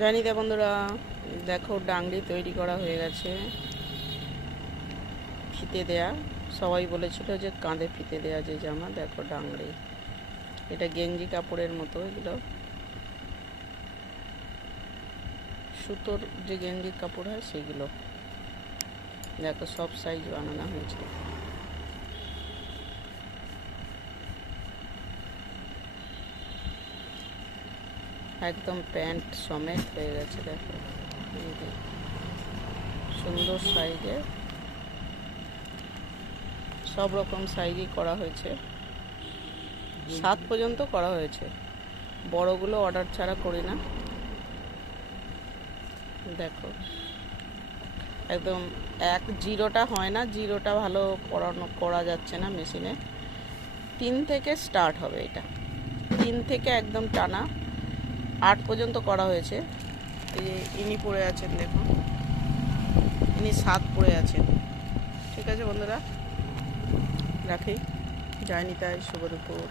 জানি দে বন্ধুরা, দেখো ডাংরি তৈরি করা হয়ে গেছে। ফিতে দেয়া, সবাই বলেছিল যে কাঁধে ফিতে দেয়া যে জামা, দেখো ডাংরি। এটা গেঞ্জি কাপড়ের মতো, এগুলো সুতোর যে গেঞ্জি কাপড় হয় সেগুলো। দেখো সব সাইজ বানানো হয়েছে। একদম প্যান্ট সমেত হয়ে গেছে। দেখো সুন্দর সাইজে, সব রকম সাইজই করা হয়েছে। 7 পর্যন্ত করা হয়েছে। বড়গুলো অর্ডার ছাড়া করি না। দেখো একদম জিরোটা হয় না, জিরোটা ভালো করা যাচ্ছে না মেশিনে। 3 থেকে স্টার্ট হবে এটা, 3 থেকে একদম টানা 8 পর্যন্ত করা হয়েছে। এই যে ইনি পড়ে আছেন, দেখুন ইনি 7 পড়ে আছেন। ঠিক আছে বন্ধুরা, রাখি। জয় নিতাই, শুভ দুপুর।